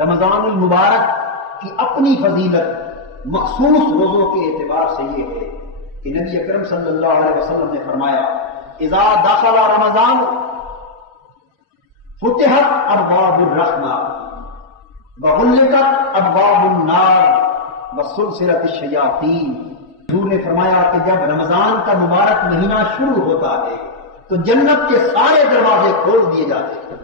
رمضان المبارک کی اپنی فضیلت مخصوص روزوں کے اعتبار سے یہ ہے کہ نبی اکرم صلی اللہ علیہ وسلم نے فرمایا اذا دخل رمضان فتحت ابواب الرحمہ وغلقت ابواب النار وسلسلت الشیاطین۔ حضور نے فرمایا کہ جب رمضان کا مبارک مہینہ شروع ہوتا ہے تو جنت کے سارے دروازے کھول دیے جاتے ہیں،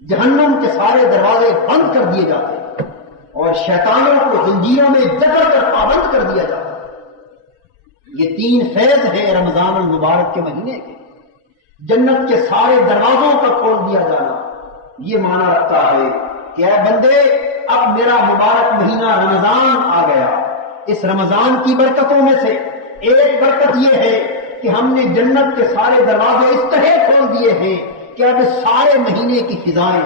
جہنم کے سارے دروازے بند کر دیے جاتے ہیں، اور شیطانوں کو زنجیروں میں جکڑ کر پابند کر دیا جاتا ہے۔ یہ 3 فیض ہیں رمضان المبارک کے مہینے کے۔ جنت کے سارے دروازوں کا کھول دیا جانا یہ معنی رکھتا ہے کہ اے بندے اب میرا مبارک مہینہ رمضان آ گیا۔ اس رمضان کی برکتوں میں سے ایک برکت یہ ہے کہ ہم نے جنت کے سارے دروازے اس طرح کھول دیے ہیں کہ اب اس سارے مہینے کی فضائیں،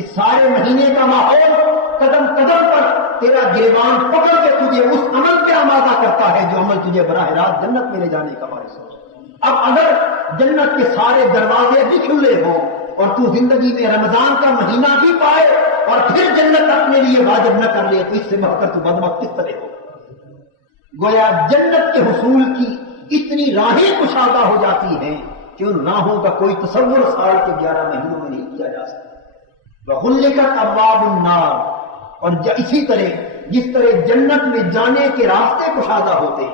اس سارے مہینے کا ماحول قدم قدم پر تیرا گریبان پکڑ کے تجھے اس عمل پہ آمادہ کرتا ہے جو عمل تجھے براہ راست جنت میں لے جانے کا باعث ہو۔ اب اگر جنت کے سارے دروازے بھی کھلے ہوں اور تو زندگی میں رمضان کا مہینہ بھی پائے اور پھر جنت اپنے لیے واجب نہ کر لے تو اس سے بڑھ کر تو بدبخت کس طرح ہو۔ گویا جنت کے حصول کی اتنی راہیں کشادہ ہو جاتی ہیں کہ ان راہوں کا کوئی تصور سال کے 11 مہینوں میں نہیں کیا جا سکتا۔ وغلقت ابواب النار، اور اسی طرح جس طرح جنت میں جانے کے راستے کشادہ ہوتے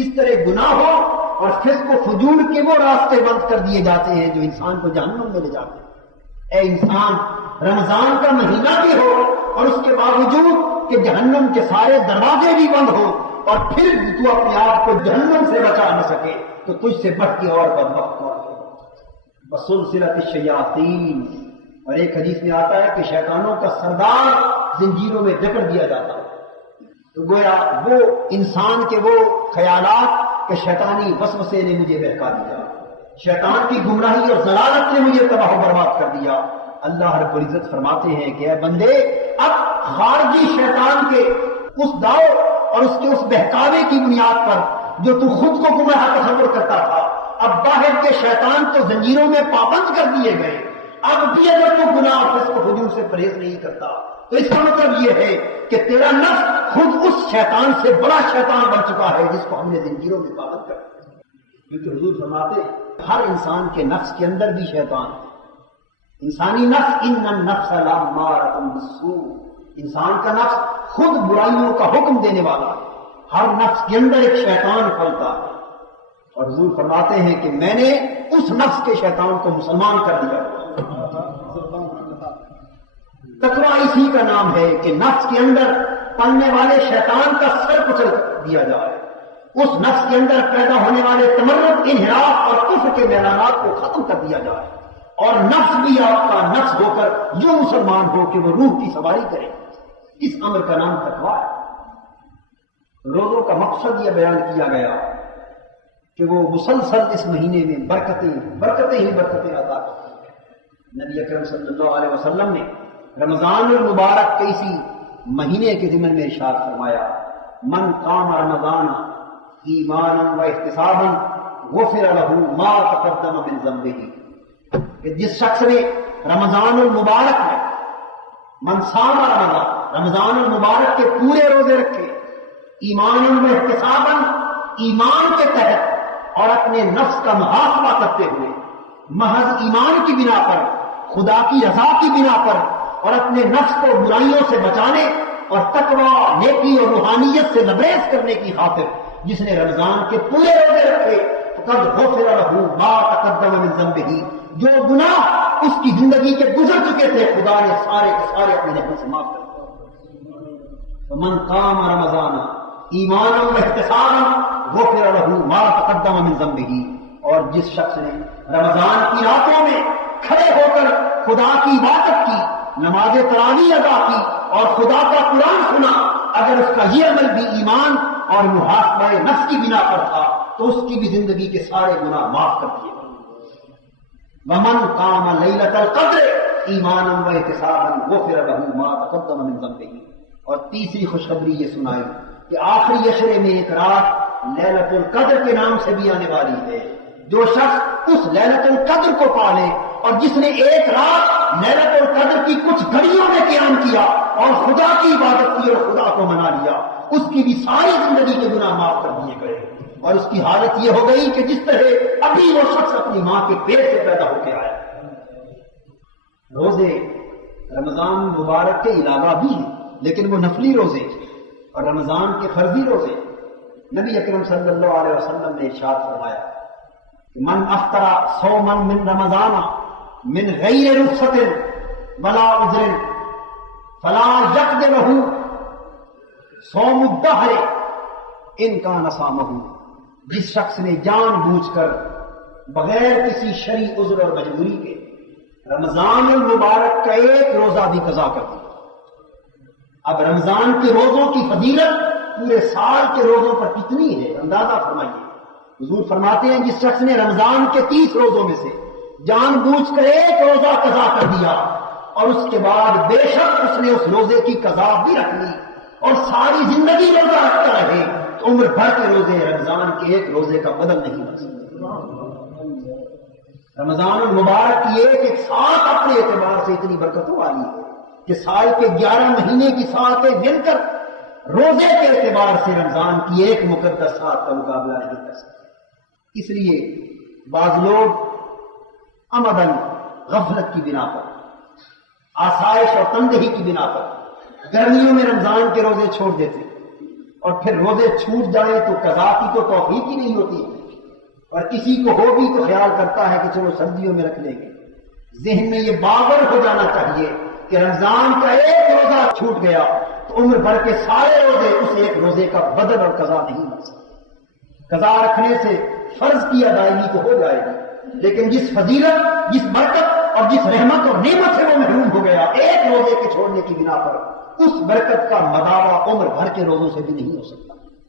اس طرح گناہوں اور فسق و فجور کے وہ راستے بند کر دیے جاتے ہیں جو انسان کو جہنم میں لے جاتے ہیں۔ اے انسان، رمضان کا مہینہ بھی ہو اور اس کے باوجود کہ جہنم کے سارے دروازے بھی بند ہو اور پھر تو اپنے آپ کو جہنم سے بچا نہ سکے تو تجھ سے بڑھ کے اور بدبخت ہو۔ وسلسلۃ الشیاطین، اور ایک حدیث میں آتا ہے کہ شیطانوں کا سردار زنجیروں میں جکڑ دیا جاتا ہے۔ تو گویا وہ انسان کے وہ خیالات کہ شیطانی وسوسے نے مجھے بہکا دیا، شیطان کی گمراہی اور ضلالت نے مجھے تباہ و برباد کر دیا، اللہ رب العزت فرماتے ہیں کہ اے بندے اب خارجی شیطان کے اس داؤ اور اس کے اس بہکاوے کی بنیاد پر جو تو خود کو گمراہ تصور کرتا تھا، اب باہر کے شیطان تو زنجیروں میں پابند کر دیے گئے۔ اب بھی اگر تو گناہ اور فسق و فجور سے پرہیز نہیں کرتا تو اس کا مطلب یہ ہے کہ تیرا نفس خود اس شیطان سے بڑا شیطان بن چکا ہے جس کو ہم نے زنجیروں میں پابند کر دیا۔ کیونکہ حضور فرماتے ہیں ہر انسان کے نفس کے اندر بھی شیطان ہے۔ انسانی نفس ان النفس لامارۃ بالسوء، انسان کا نفس خود برائیوں کا حکم دینے والا ہے۔ ہر نفس کے اندر ایک شیطان پلتا ہے، اور حضور فرماتے ہیں کہ میں نے اس نفس کے شیطان کو مسلمان کر دیا۔ تقویٰ اسی کا نام ہے کہ نفس کے اندر پلنے والے شیطان کا سر کچل دیا جائے، اس نفس کے اندر پیدا ہونے والے تمرد، انحراف اور کفر کے میدانات کو ختم کر دیا جائے، اور نفس بھی آپ کا نفس ہو کر جو مسلمان ہو کہ وہ روح کی سواری کرے۔ اس امر کا نام تقویٰ ہے۔ روزوں کا مقصد یہ بیان کیا گیا کہ وہ مسلسل اس مہینے میں برکتیں ہی برکتیں عطا کرتے ہیں۔ نبی اکرم صلی اللہ علیہ وسلم نے رمضان المبارک کے اسی مہینے کے ضمن میں ارشاد فرمایا من قام رمضان ایمانا و احتسابا غفر له ما تقدم من ذنبه، کہ جس شخص نے رمضان المبارک میں من صام رمضان المبارک کے پورے روزے رکھے ایمانا و احتسابا، ایمان کے تحت اور اپنے نفس کا محاسبہ کرتے ہوئے، محض ایمان کی بنا پر، خدا کی رضا کی بنا پر، اور اپنے نفس کو برائیوں سے بچانے اور تقویٰ، نیکی اور روحانیت سے لبریز کرنے کی خاطر جس نے رمضان کے پورے روزے رکھے فقد غفر له ما تقدم من ذنبه، جو گناہ اس کی زندگی کے گزر چکے تھے خدا نے سارے کے سارے اپنے رحمت سے معاف کر دیے۔ فمن قام رمضان ایمانا واحتسابا غفر له ما تقدم من ذنبه، اور جس شخص نے رمضان کی راتوں میں کھڑے ہو کر خدا کی عبادت کی، نماز تراویح ادا کی اور خدا کا قرآن سنا، اگر اس کا یہ عمل بھی ایمان اور محاسبہ نفس کی بنا پر تھا تو اس کی بھی زندگی کے سارے گناہ معاف کر دیے۔ ومن قام لیلۃ القدر ایمانا واحتسابا غفر له ما تقدم من ذنبه، اور تیسری خوشخبری یہ سنائی کہ آخری عشرے میں ایک رات لیلۃ القدر کے نام سے بھی آنے والی ہے۔ جو شخص اس لیلۃ القدر کو پالے اور جس نے ایک رات لیلۃ القدر کی کچھ گھڑیوں میں قیام کیا اور خدا کی عبادت کی اور خدا کو منا لیا، اس کی بھی ساری زندگی کے گناہ معاف کر دیے گئے، اور اس کی حالت یہ ہو گئی کہ جس طرح ابھی وہ شخص اپنی ماں کے پیٹ سے پیدا ہو کے آیا۔ روزے رمضان مبارک کے علاوہ بھی ہیں، لیکن وہ نفلی روزے اور رمضان کے فرضی روزے۔ نبی اکرم صلی اللہ علیہ وسلم نے ارشاد فرمایا کہ من افطر صوما من رمضان من غیر رخصت ولا عذر فلا یقدرہ صوم الدہر ان کان صامہ۔ جس شخص نے جان بوجھ کر بغیر کسی شرعی عذر اور مجبوری کے رمضان المبارک کا ایک روزہ بھی قضا کر دیا۔ اب رمضان کے روزوں کی فضیلت پورے سال کے روزوں پر کتنی ہے اندازہ فرمائیے۔ حضور فرماتے ہیں جس شخص نے رمضان کے 30 روزوں میں سے جان بوجھ کر ایک روزہ قضا کر دیا اور اس کے بعد بے شک اس نے اس روزے کی قضا بھی رکھ لی اور ساری زندگی روزہ رکھتا رہے تو عمر بھر کے روزے رمضان کے ایک روزے کا بدل نہیں بن سکتے۔ رمضان المبارک کی ایک ساتھ اپنے اعتبار سے اتنی برکتوں والی ہے کہ سال کے 11 مہینے کی ساتیں مل کر روزے کے اعتبار سے رمضان کی ایک مقدس سات کا مقابلہ نہیں کر سکتے۔ اس لیے بعض لوگ عمداً غفلت کی بنا پر، آسائش اور تنگی کی بنا پر گرمیوں میں رمضان کے روزے چھوڑ دیتے اور پھر روزے چھوٹ جائیں تو قضا کی تو توفیق ہی نہیں ہوتی، اور کسی کو ہو بھی تو خیال کرتا ہے کہ چلو سردیوں میں رکھ لیں گے۔ ذہن میں یہ باور ہو جانا چاہیے کہ رمضان کا ایک روزہ چھوٹ گیا تو عمر بھر کے سارے روزے اس ایک روزے کا بدل اور قضا نہیں بن سکتے۔ قضا رکھنے سے فرض کی ادائیگی تو ہو جائے گی، لیکن جس فضیلت، جس برکت اور جس رحمت اور نعمت سے وہ محروم ہو گیا ایک روزے کے چھوڑنے کی بنا پر، اس برکت کا مداوع عمر بھر کے روزوں سے بھی نہیں ہو سکتا۔